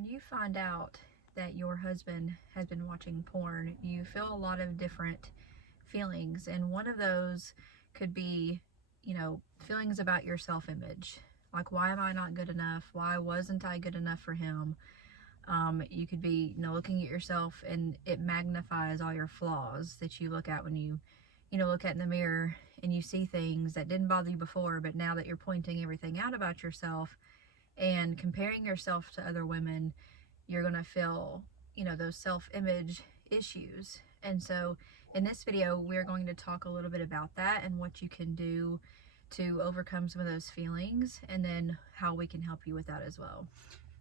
when you find out that your husband has been watching porn, you feel a lot of different feelings, and one of those could be, feelings about your self-image. Like, why am I not good enough? Why wasn't I good enough for him? You could be, looking at yourself, and it magnifies all your flaws that you look at when you, look at in the mirror, and you see things that didn't bother you before, but now that you're pointing everything out about yourself and comparing yourself to other women, you're going to feel, those self-image issues. And so in this video, we're going to talk a little bit about that and what you can do to overcome some of those feelings, and then how we can help you with that as well.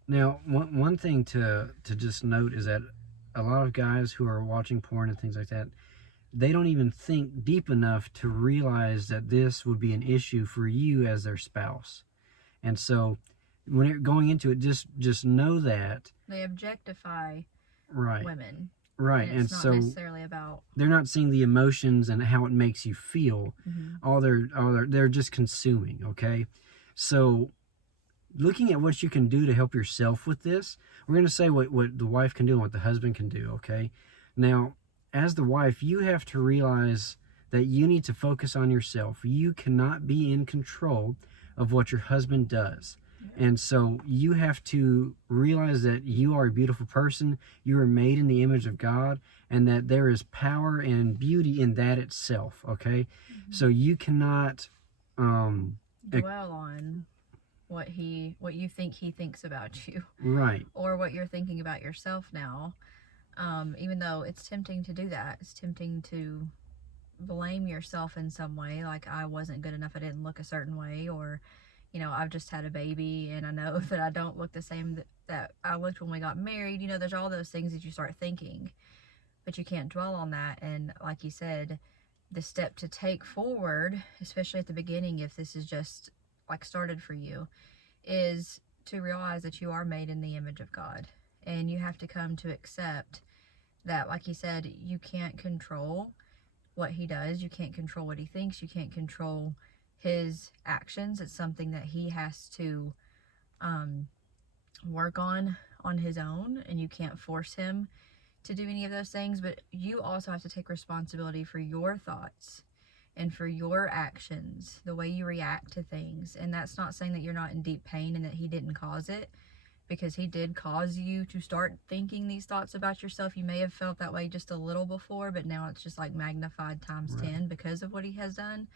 Now, one thing to just note is that a lot of guys who are watching porn and things like that, they don't even think deep enough to realize that this would be an issue for you as their spouse. And so when you're going into it, just know that they objectify women. Right. And it's not necessarily about, they're not seeing the emotions and how it makes you feel. They're just consuming. Okay. So looking at what you can do to help yourself with this, we're going to say what the wife can do and what the husband can do. Okay. Now, as the wife, you have to realize that you need to focus on yourself. You cannot be in control of what your husband does. And so you have to realize that you are a beautiful person. You are made in the image of God, and that there is power and beauty in that itself. Okay. So you cannot dwell on what you think he thinks about you, right, or what you're thinking about yourself now. Even though it's tempting to do that, it's tempting to blame yourself in some way, like, I wasn't good enough, I didn't look a certain way, or I've just had a baby and I know that I don't look the same that I looked when we got married. There's all those things that you start thinking, but you can't dwell on that. And like you said, the step to take forward, especially at the beginning, if this is just like started for you, is to realize that you are made in the image of God, and you have to come to accept that, like you said, you can't control what he does, you can't control what he thinks, you can't control his actions. It's something that he has to work on his own, and you can't force him to do any of those things. But you also have to take responsibility for your thoughts and for your actions, the way you react to things. And that's not saying that you're not in deep pain and that he didn't cause it, because he did cause you to start thinking these thoughts about yourself. You may have felt that way just a little before, but now it's just like magnified times 10 because of what he has done.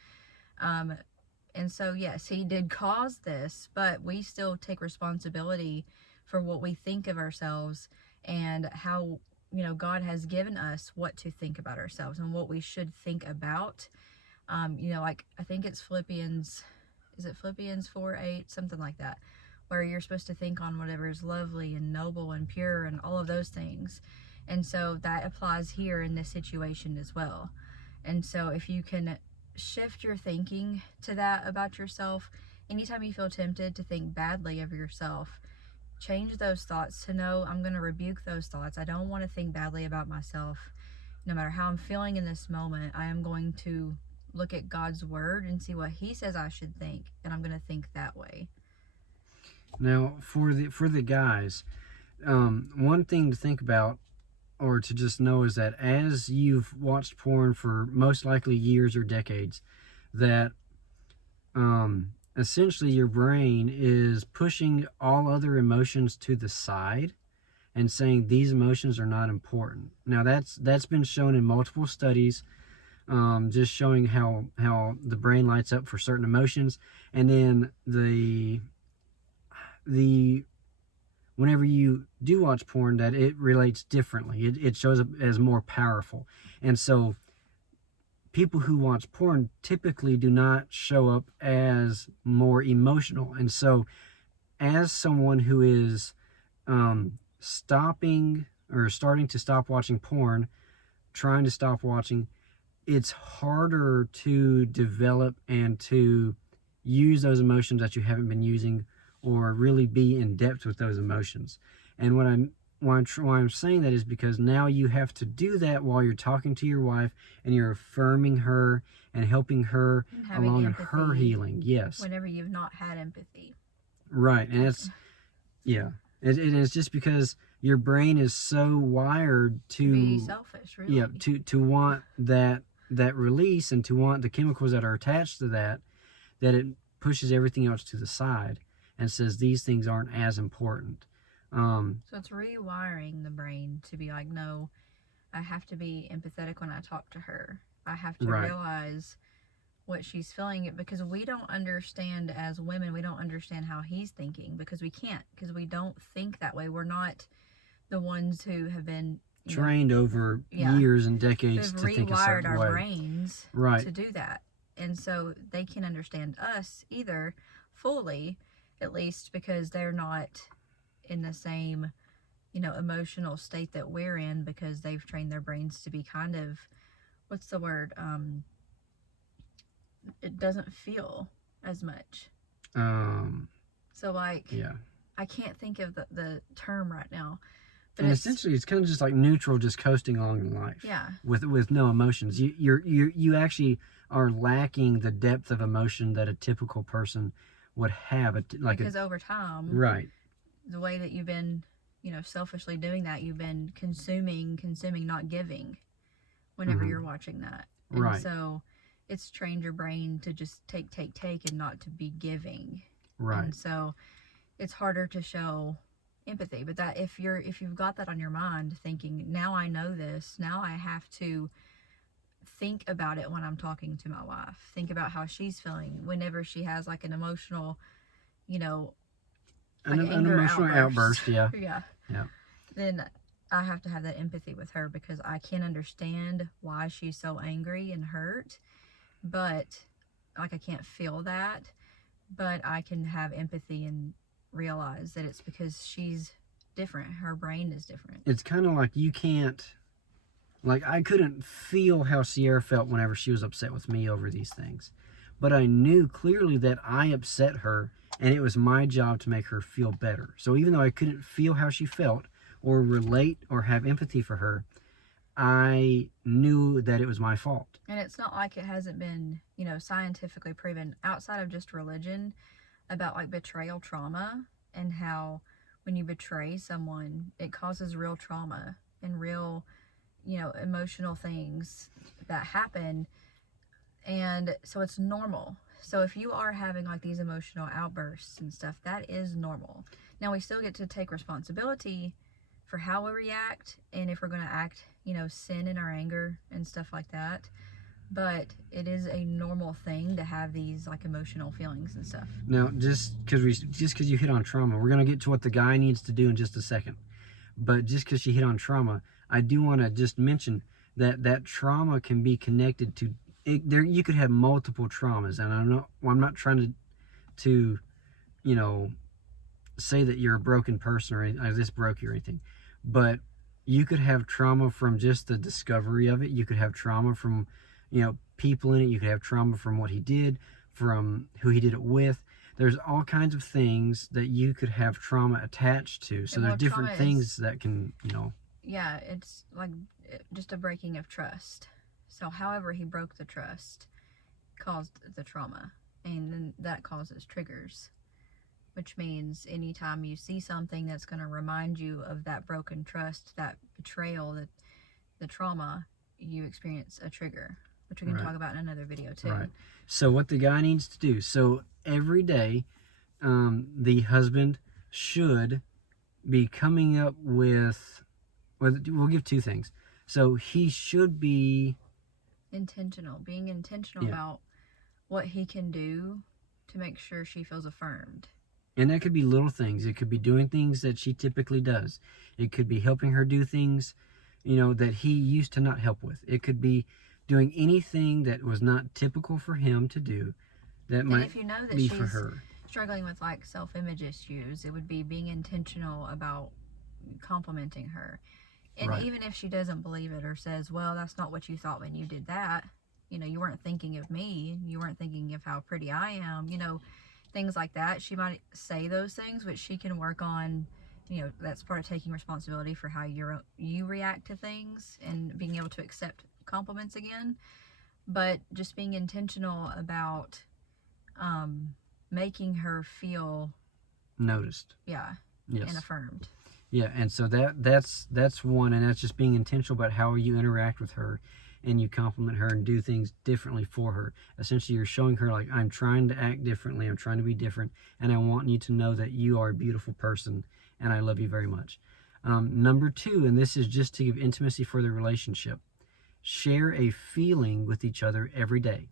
And so, yes, he did cause this, but we still take responsibility for what we think of ourselves, and how, God has given us what to think about ourselves and what we should think about. Like, I think it's Philippians 4:8, something like that, where you're supposed to think on whatever is lovely and noble and pure and all of those things. And so that applies here in this situation as well. And so if you can shift your thinking to that about yourself, anytime you feel tempted to think badly of yourself, change those thoughts to know, I'm going to rebuke those thoughts. I don't want to think badly about myself. No matter how I'm feeling in this moment, I am going to look at God's word and see what he says I should think, and I'm going to think that way. Now, for the guys, one thing to think about, or to just know, is that as you've watched porn for most likely years or decades, that essentially your brain is pushing all other emotions to the side and saying these emotions are not important. Now that's been shown in multiple studies, just showing how the brain lights up for certain emotions, and then the whenever you do watch porn, that it relates differently. It shows up as more powerful. And so people who watch porn typically do not show up as more emotional. And so as someone who is stopping or starting to stop watching porn, trying to stop watching, it's harder to develop and to use those emotions that you haven't been using, or really be in depth with those emotions. And why I'm saying that is because now you have to do that while you're talking to your wife, and you're affirming her and helping her along in her healing. Yes. Whenever you've not had empathy. Right. And It's just because your brain is so wired to be selfish, really. Yeah, to want that release and to want the chemicals that are attached to that it pushes everything else to the side and says these things aren't as important. So it's rewiring the brain to be like, no, I have to be empathetic when I talk to her. I have to realize what she's feeling, because we don't understand, as women, we don't understand how he's thinking, because we can't, because we don't think that way. We're not the ones who have been trained over years and decades to think a certain way. Rewired our brains to do that. And so they can understand us either fully, at least, because they're not in the same, emotional state that we're in, because they've trained their brains to be kind of, what's the word? It doesn't feel as much. So like, I can't think of the term right now. But essentially, it's kind of just like neutral, just coasting along in life. Yeah. With no emotions. You actually are lacking the depth of emotion that a typical person would have. Because over time, right, the way that you've been, selfishly doing that, you've been consuming, not giving. Whenever you're watching that, and so it's trained your brain to just take and not to be giving. Right. And so it's harder to show empathy. But that if you've got that on your mind, thinking, now I know this, now I have to think about it when I'm talking to my wife. Think about how she's feeling whenever she has like an emotional, an emotional outburst. Yeah. Then I have to have that empathy with her, because I can understand why she's so angry and hurt, but like I can't feel that, but I can have empathy and realize that it's because she's different. Her brain is different. It's kind of like you can't, like I couldn't feel how Sierra felt whenever she was upset with me over these things, but I knew clearly that I upset her, and it was my job to make her feel better. So even though I couldn't feel how she felt or relate or have empathy for her, I knew that it was my fault. And it's not like it hasn't been, scientifically proven outside of just religion about like betrayal trauma, and how when you betray someone, it causes real trauma and real, emotional things that happen. And so it's normal. So if you are having like these emotional outbursts and stuff, that is normal. Now we still get to take responsibility for how we react, and if we're going to act, sin in our anger and stuff like that. But it is a normal thing to have these like emotional feelings and stuff. Now, just because you hit on trauma, we're going to get to what the guy needs to do in just a second. But just because you hit on trauma, I do want to just mention that trauma can be connected to it. There, you could have multiple traumas, and I'm not trying to say that you're a broken person or this broke you or anything, but you could have trauma from just the discovery of it. You could have trauma from people in it. You could have trauma from what he did, from who he did it with. There's all kinds of things that you could have trauma attached to. So there's different things that can, Yeah, it's like just a breaking of trust. So however he broke the trust caused the trauma, and then that causes triggers, which means anytime you see something that's going to remind you of that broken trust, that betrayal, that the trauma, you experience a trigger, which we can talk about in another video too. Right. So what the guy needs to do, so every day, the husband should be coming up with, well, we'll give two things. So he should be being intentional about what he can do to make sure she feels affirmed. And that could be little things. It could be doing things that she typically does. It could be helping her do things, that he used to not help with. It could be doing anything that was not typical for him to do that might be for her. Struggling with like self-image issues, it would be being intentional about complimenting her. And even if she doesn't believe it or says, well, that's not what you thought when you did that, you weren't thinking of me, you weren't thinking of how pretty I am, things like that. She might say those things, which she can work on. That's part of taking responsibility for how you react to things and being able to accept compliments again. But just being intentional about making her feel noticed. Yeah. Yes. and affirmed. Yeah, and so that's one, and that's just being intentional about how you interact with her, and you compliment her and do things differently for her. Essentially, you're showing her, like, I'm trying to act differently, I'm trying to be different, and I want you to know that you are a beautiful person, and I love you very much. Number two, and this is just to give intimacy for the relationship, share a feeling with each other every day.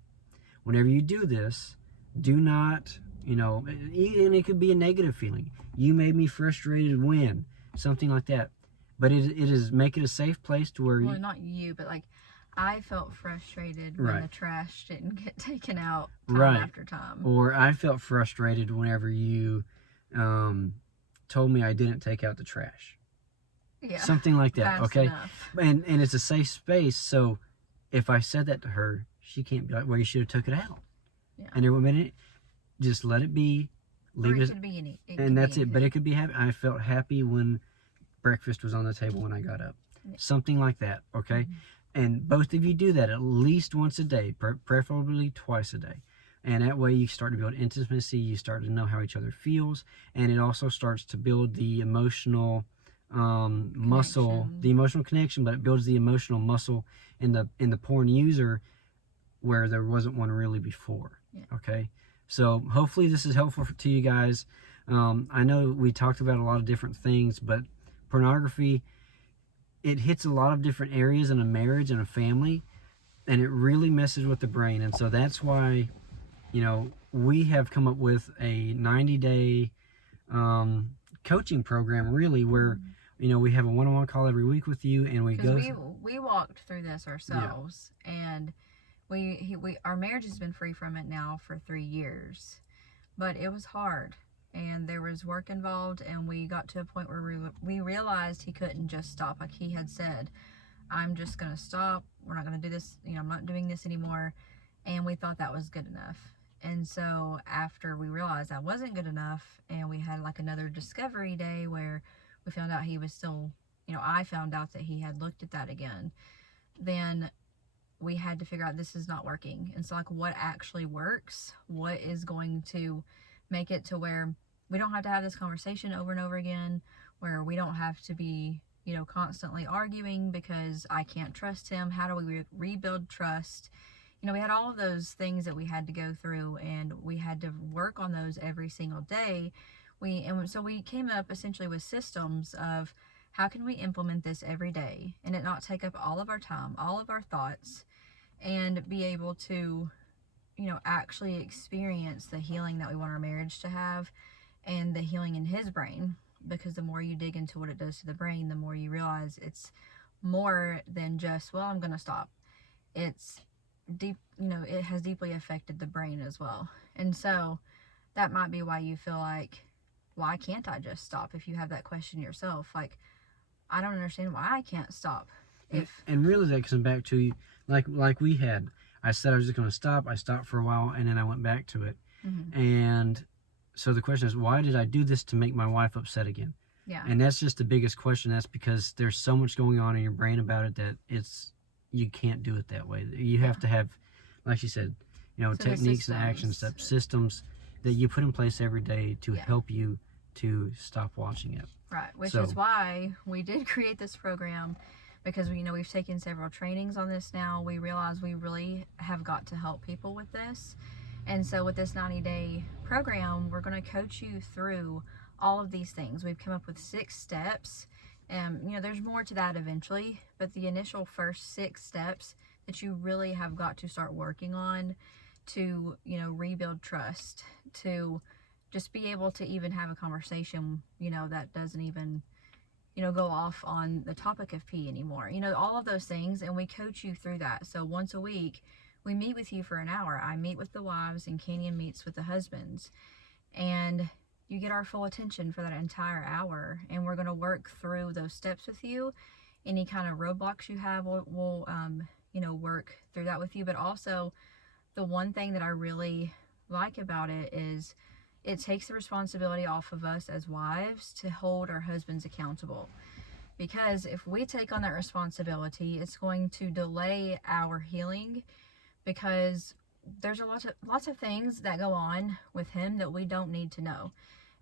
Whenever you do this, do not, and it could be a negative feeling. You made me frustrated when, something like that. But it is, make it a safe place to where Well, not you, but like I felt frustrated when Right. the trash didn't get taken out time Right. after time. Or I felt frustrated whenever you told me I didn't take out the trash. Yeah. Something like that, Fast okay? enough. And it's a safe space, so if I said that to her, she can't be like, well, you should have took it out. Yeah. And every minute, just let it be. Leave Or it, could be any. and that's it. But it could be happy. I felt happy when breakfast was on the table when I got up. Yeah. Something like that, okay? And both of you do that at least once a day, preferably twice a day. And that way you start to build intimacy, you start to know how each other feels, and it also starts to build the emotional muscle, the emotional connection, but it builds the emotional muscle in the porn user where there wasn't one really before. Yeah. Okay? So hopefully this is helpful to you guys. I know we talked about a lot of different things, but pornography, it hits a lot of different areas in a marriage and a family, and it really messes with the brain. And so that's why, we have come up with a 90-day coaching program, really, where we have a one-on-one call every week with you, and we go. We walked through this ourselves, and our marriage has been free from it now for 3 years, but it was hard, and there was work involved, and we got to a point where we realized he couldn't just stop. Like he had said, I'm just gonna stop. We're not gonna do this. I'm not doing this anymore, and we thought that was good enough. And so after we realized that wasn't good enough, and we had like another discovery day where we found out he was still, I found out that he had looked at that again, then we had to figure out this is not working. And so like what actually works, what is going to make it to where we don't have to have this conversation over and over again, where we don't have to be, constantly arguing because I can't trust him. How do we rebuild trust? We had all of those things that we had to go through, and we had to work on those every single day. So we came up essentially with systems of how can we implement this every day and it not take up all of our time, all of our thoughts, and be able to, actually experience the healing that we want our marriage to have and the healing in his brain. Because the more you dig into what it does to the brain, the more you realize it's more than just, well, I'm going to stop. It's deep, it has deeply affected the brain as well. And so that might be why you feel like, why can't I just stop? If you have that question yourself, like, I don't understand why I can't stop. And really that comes back to, like we had, I said I was just going to stop. I stopped for a while, and then I went back to it. And so the question is, why did I do this to make my wife upset again? Yeah. And that's just the biggest question. That's because there's so much going on in your brain about it that you can't do it that way. You have to have, like she said, techniques and action steps, systems that you put in place every day to help you to stop watching it. Right, which is why we did create this program, because we've taken several trainings on this now. We realize we really have got to help people with this. And so with this 90-day program, we're going to coach you through all of these things. We've come up with 6 steps. There's more to that eventually, but the initial first 6 steps that you really have got to start working on to, rebuild trust, to just be able to even have a conversation, that doesn't even, go off on the topic of pee anymore. All of those things, and we coach you through that. So once a week, we meet with you for an hour. I meet with the wives, and Canyon meets with the husbands. And you get our full attention for that entire hour, and we're going to work through those steps with you. Any kind of roadblocks you have, we'll work through that with you. But also, the one thing that I really like about it is it takes the responsibility off of us as wives to hold our husbands accountable. Because if we take on that responsibility, it's going to delay our healing, because there's lots of things that go on with him that we don't need to know.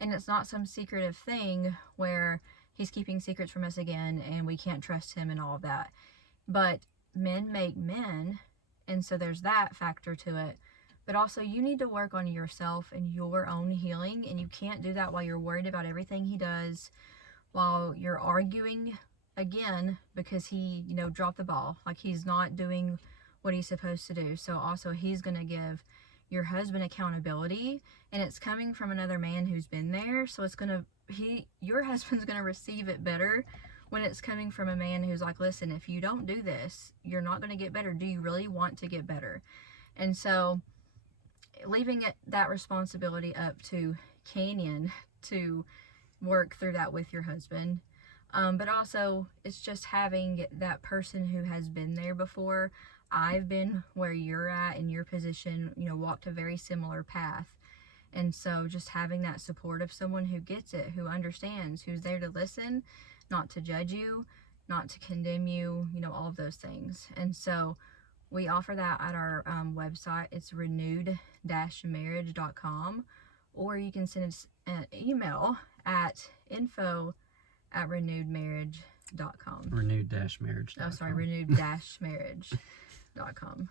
And it's not some secretive thing where he's keeping secrets from us again and we can't trust him and all of that. But men make men, and so there's that factor to it. But also, you need to work on yourself and your own healing, and you can't do that while you're worried about everything he does, while you're arguing again because he, dropped the ball. Like, he's not doing what he's supposed to do. So also, he's going to give your husband accountability, and it's coming from another man who's been there. So it's going to, your husband's going to receive it better when it's coming from a man who's like, listen, if you don't do this, you're not going to get better. Do you really want to get better? And so leaving that responsibility up to Canyon to work through that with your husband. But also, it's just having that person who has been there before. I've been where you're at in your position, walked a very similar path. And so just having that support of someone who gets it, who understands, who's there to listen, not to judge you, not to condemn you, all of those things. And so we offer that at our website. It's renewed-marriage.com, or you can send us an email at info@renewedmarriage.com. Renewed-marriage.com. Oh, sorry, renewed-marriage.com.